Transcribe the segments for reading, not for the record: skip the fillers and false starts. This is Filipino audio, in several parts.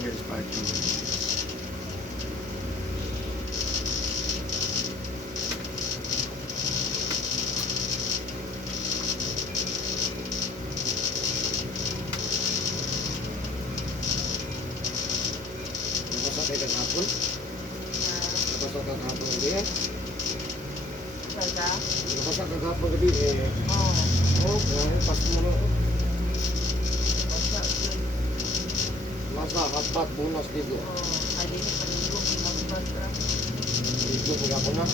fingers part. Napasakay kang hapon? Napasakay kang hapon gabi eh? Talaga? Napasakay kang hapon gabi eh? Oo. Oo, kaya pas mo na. Basta yun. Masa hapat bunas dito. Oo. Halini panigo. Magbasa. Dito kaya ako na.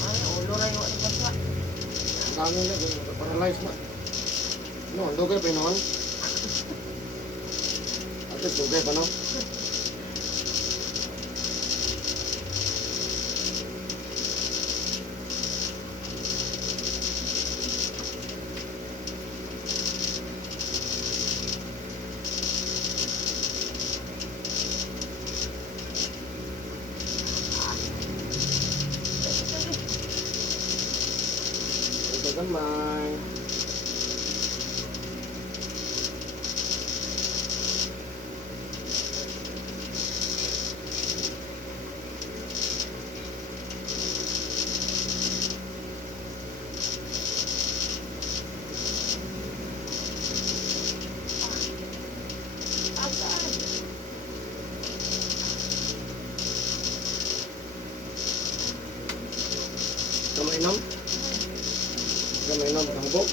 Ay, ulo na yung basa. Ang dami na, paralyzed na. No, ang dugay pa yun naman. At least dugay pa no? Ito gamay. Agaan. Kamainom? Kamainom, tambok.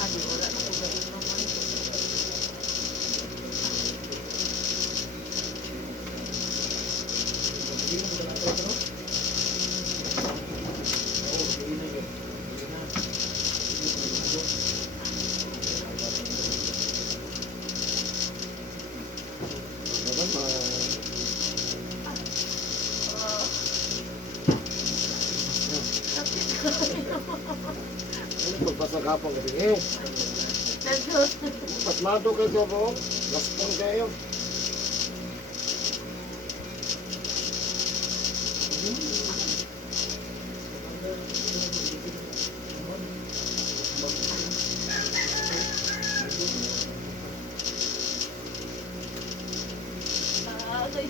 Adi, wala na ko gawin naman. Ito gamay. Ano pagpasag hapon gabi eh? Pasmado kayo po. Gaspon kayo. Aday.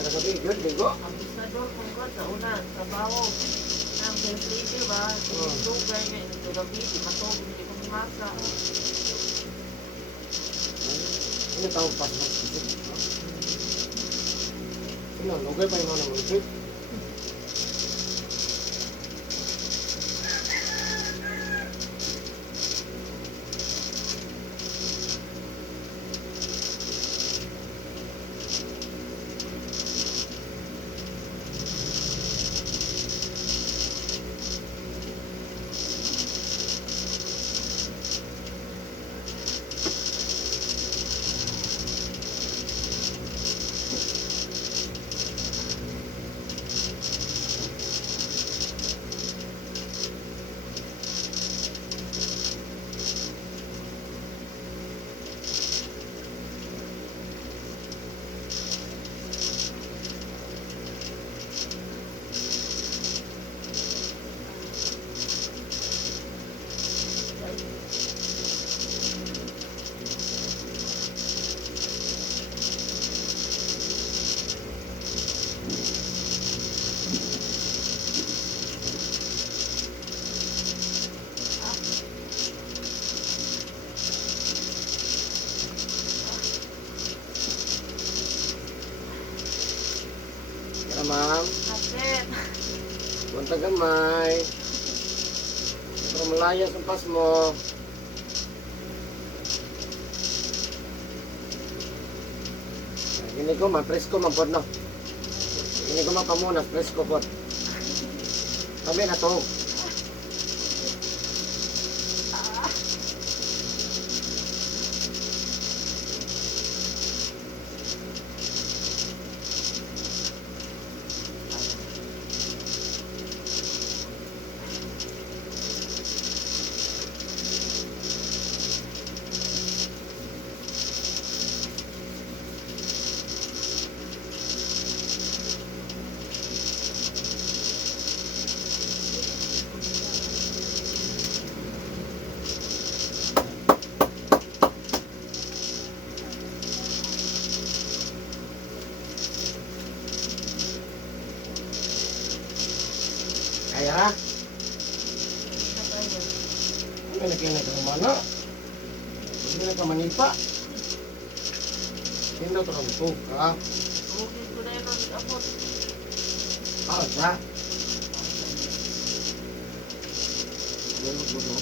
Kada gabi, yun, linggo. Ang bisador kung ka sa una, trabaho. Ang temperature ba? Lugay na ito gabi. Di matulog, hindi ko masa. Ano tawag pas mo? Ano, lugay pa yung mga naman. tagamay. Pero malayas ang pas mo. Gini ko man, presko man po, no? Gini ko man pamunas, presko po. Kami na to. Kaya ha? Ano nagkinay ka naman na? Hindi na ka manipa. Hindi na ito kang tuka. Bukid ko na yun ang abot. Sa? Ano po no?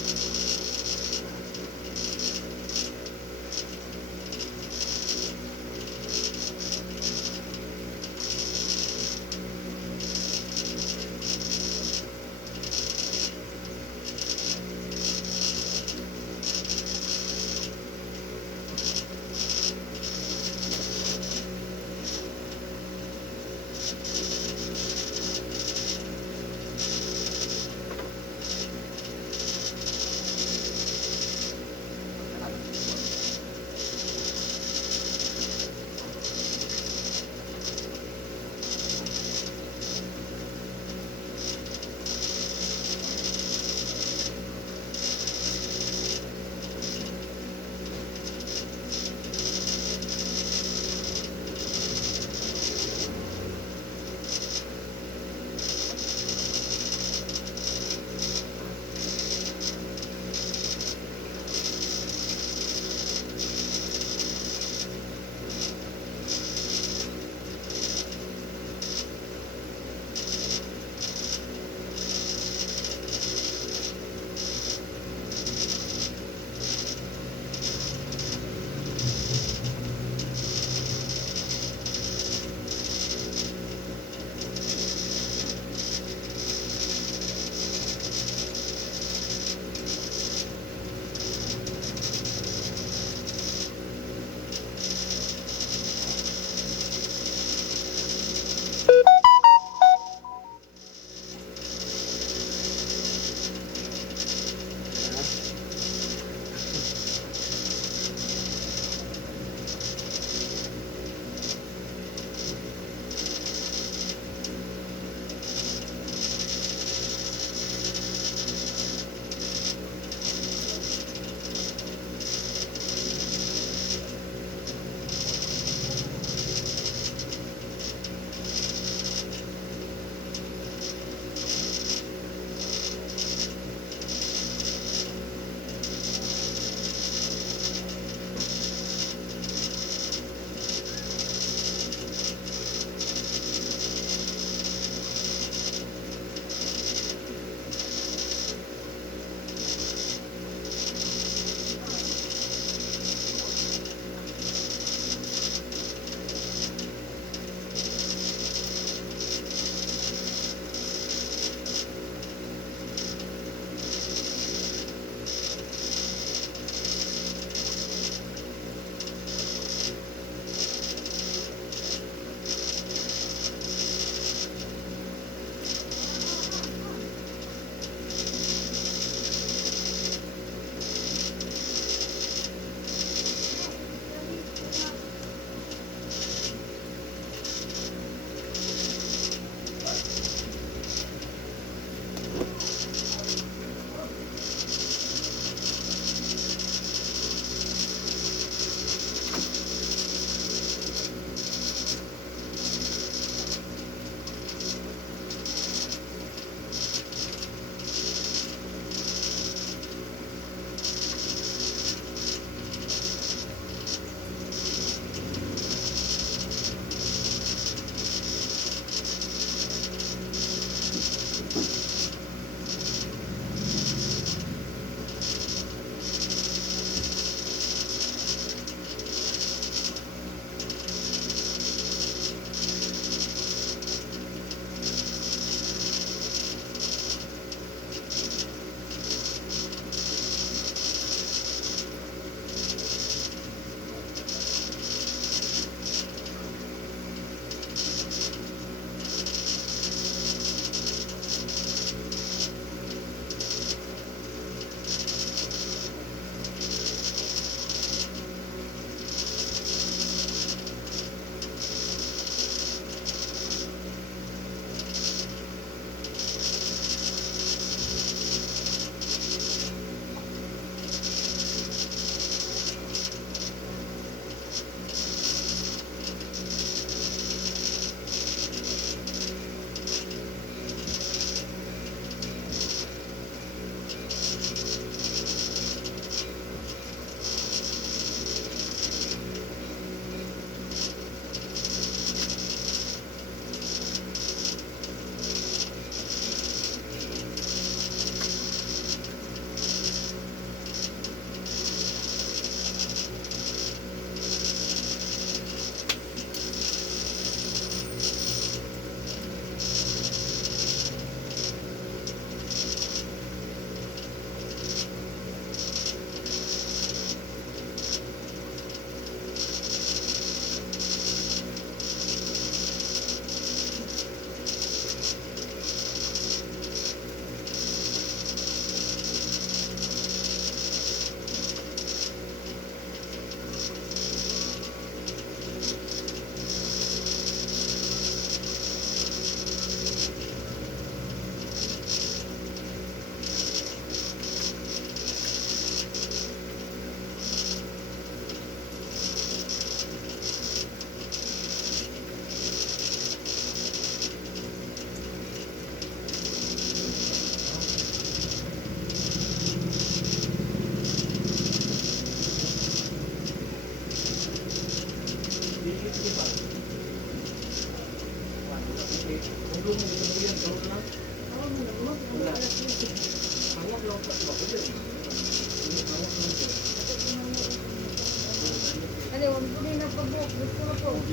Hindi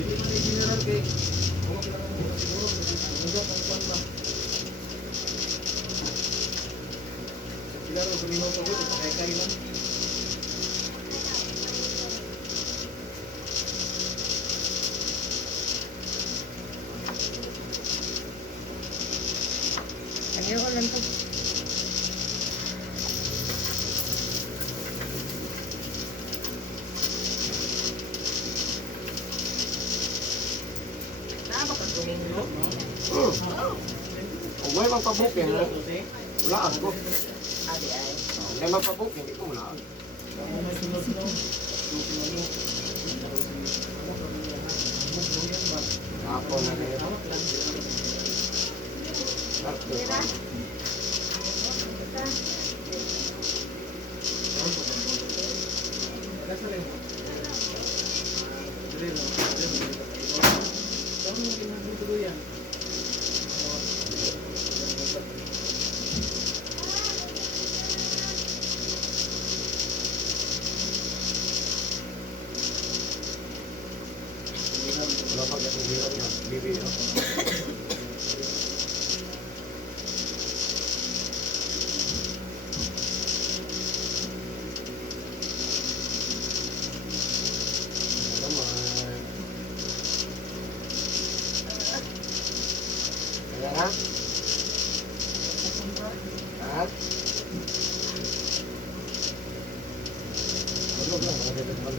man yung general kay huwag lang ang mura siguro. Hindi ang kwan ba. Sila rin sa minuto ko, ipakay-kay lang. Ayoko lang to. Nakapag Domingo? Kung may magpabuking, wala ako. Adi ay. May magpabuking, hindi ko wala. Kamo may sunod no. Sunod no. Kapon na rin. Wala pa kasi bibiro. Ayan ha? Ha? Tulog lang, mga bibig lang.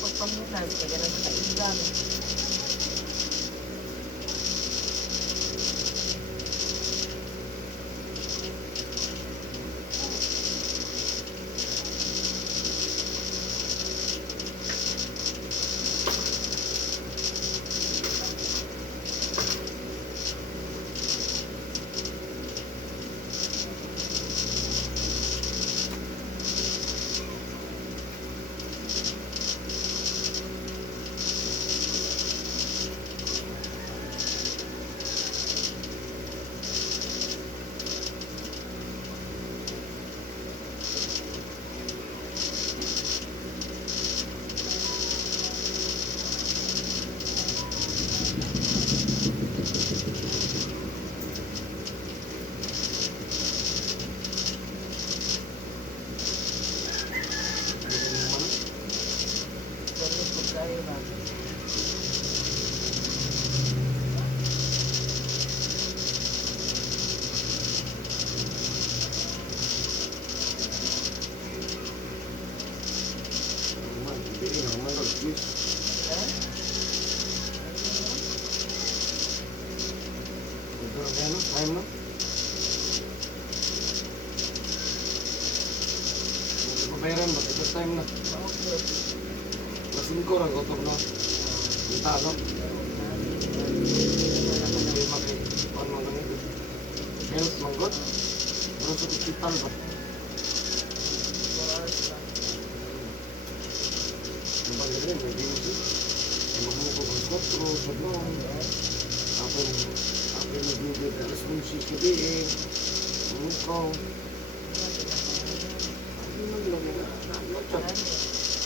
Pagpamunan, kaya ganun sa kaibigan. Kayo ba? Bili na naman doon, please. Ito na yan, time na. Bayaran ba? Ito time na. Masing ko lang utok na. Yung talo. Hindi makikipon mo ganito. Health, manggot. Pero sa hospital ba? Ang pagdaling, may binusi. Ang magmuko ng kotro, sablong. Ako nagbibig alas 11 gabi. Mukaw. Hindi man lang 18. Ano yun?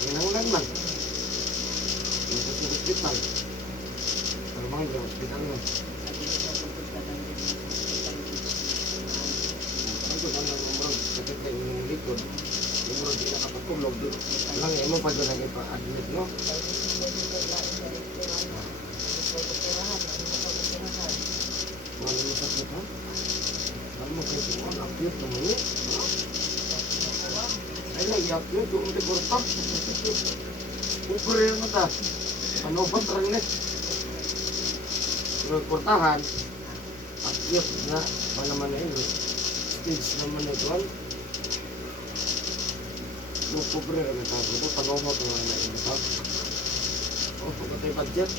Ginaulan man. Yung sa hospital. Pero mga yung hospital na. Ito lang ang mga sakit na yung likod. Yung mga di nakapatulog. Lang mo pa doon nag-admit, no? Ano mo sakit, ha? Ano mo kayo kung ano? Apiyot naman yun. Ay, nag-apiyot. Yung ligortap. Kupre mo ta. Ano ba tarang net? Nagportahan. Apiyot na. Manaman na yun. Stage naman ito. Kupre na ito. Ito tanong mo ito na ito. O, pagkatay budget.